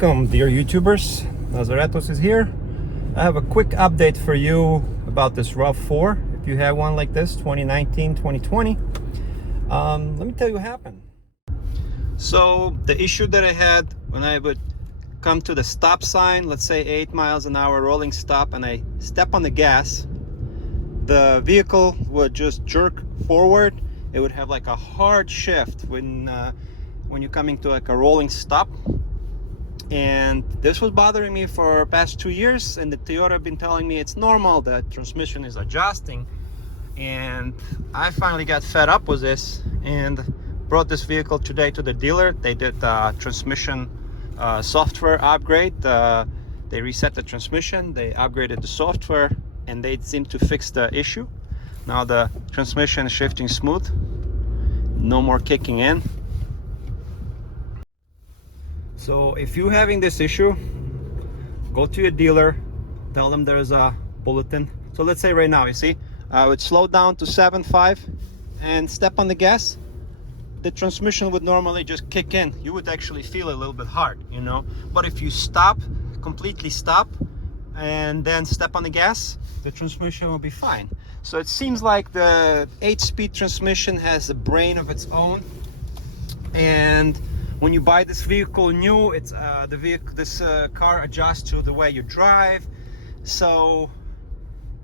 Welcome, dear YouTubers. Lazaretos is here. I have a quick update for you about this Rav4. If you have one like this, 2019, 2020, let me tell you what happened. So the issue that I had when I would come to the stop sign, let's say 8 miles an hour rolling stop, and I step on the gas, the vehicle would just jerk forward. It would have like a hard shift when you're coming to like a rolling stop. And this was bothering me for past 2 years, and the Toyota have been telling me it's normal, that transmission is adjusting. And I finally got fed up with this and brought this vehicle today to the dealer. They did a transmission software upgrade. They reset the transmission, they upgraded the software, and they seem to fix the issue. Now the transmission is shifting smooth, no more kicking in. So if you're having this issue, go to your dealer, tell them there's a bulletin. So let's say right now, you see, I would slow down to 7.5 and step on the gas. The transmission would normally just kick in. You would actually feel a little bit hard, you know. But if you stop, completely stop, and then step on the gas, the transmission will be fine. So it seems like the 8-speed transmission has a brain of its own. And when you buy this vehicle new, it's this car adjusts to the way you drive. So,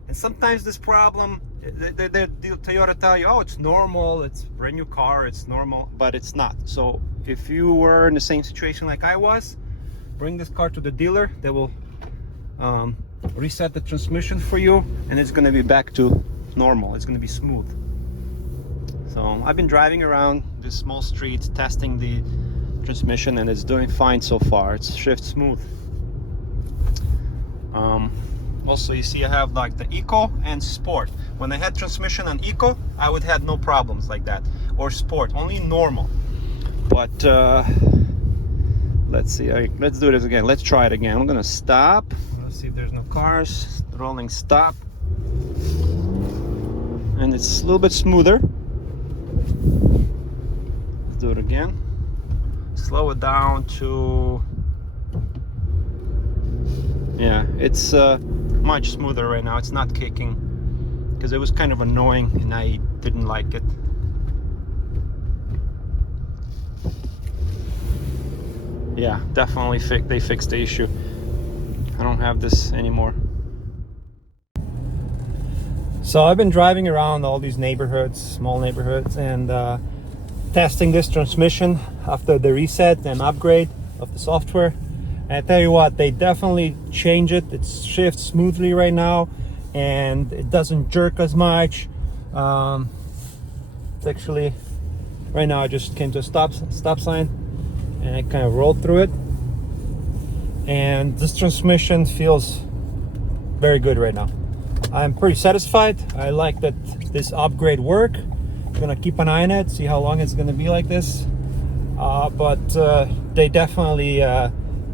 and sometimes this problem, the Toyota tell you, oh, it's normal, it's a brand new car, it's normal, but it's not. So if you were in the same situation like I was, bring this car to the dealer. They will reset the transmission for you, and it's going to be back to normal. It's going to be smooth. So I've been driving around this small street testing the transmission, and it's doing fine so far. It's shift smooth. Also, you see I have like the Eco and Sport. When I had transmission on Eco, I would have no problems like that, or Sport, only normal. But let's see, let's do this again. Let's try it again. I'm gonna stop. Let's see if there's no cars. Rolling stop, and it's a little bit smoother. Let's do it again. Slow it down to, yeah, it's much smoother right now. It's not kicking, because it was kind of annoying and I didn't like it. Yeah, definitely they fixed the issue. I don't have this anymore. So I've been driving around all these neighborhoods, small neighborhoods, and testing this transmission after the reset and upgrade of the software. And I tell you what, they definitely change it. It shifts smoothly right now, and it doesn't jerk as much. It's actually, right now I just came to a stop sign and I kind of rolled through it, and this transmission feels very good right now. I'm pretty satisfied. I like that this upgrade worked. I'm gonna keep an eye on it, see how long it's gonna be like this. But they definitely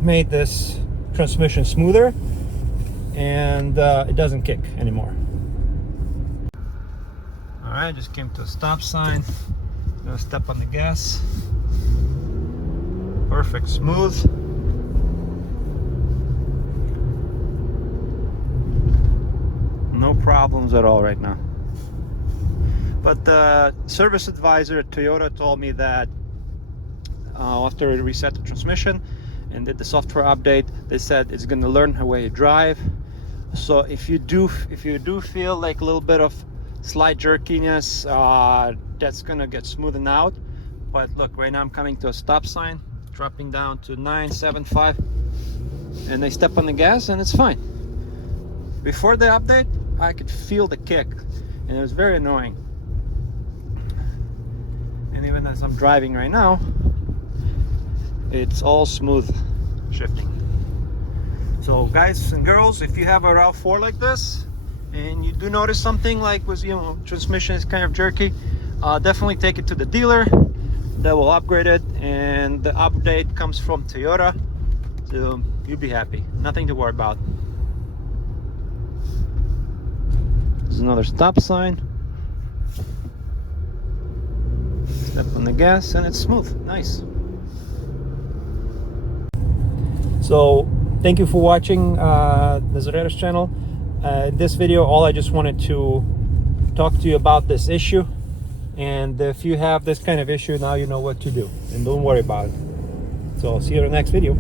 made this transmission smoother, and it doesn't kick anymore. All right, just came to a stop sign. Gonna step on the gas. Perfect, smooth. No problems at all right now. But the service advisor at Toyota told me that after we reset the transmission and did the software update, they said it's going to learn the way you drive. So if you do feel like a little bit of slight jerkiness, that's going to get smoothened out. But look, right now I'm coming to a stop sign, dropping down to 9.75, and I step on the gas and it's fine. Before the update, I could feel the kick, and it was very annoying. And even as I'm driving right now, it's all smooth shifting. So guys and girls, if you have a Rav4 like this and you do notice something like was, you know, transmission is kind of jerky, definitely take it to the dealer. They will upgrade it, and the update comes from Toyota, so you'll be happy. Nothing to worry about. There's another stop sign. Step on the gas and it's smooth. Nice. So thank you for watching the Zoreros channel. In this video, all I just wanted to talk to you about this issue. And if you have this kind of issue, now you know what to do, and don't worry about it. So I'll see you in the next video.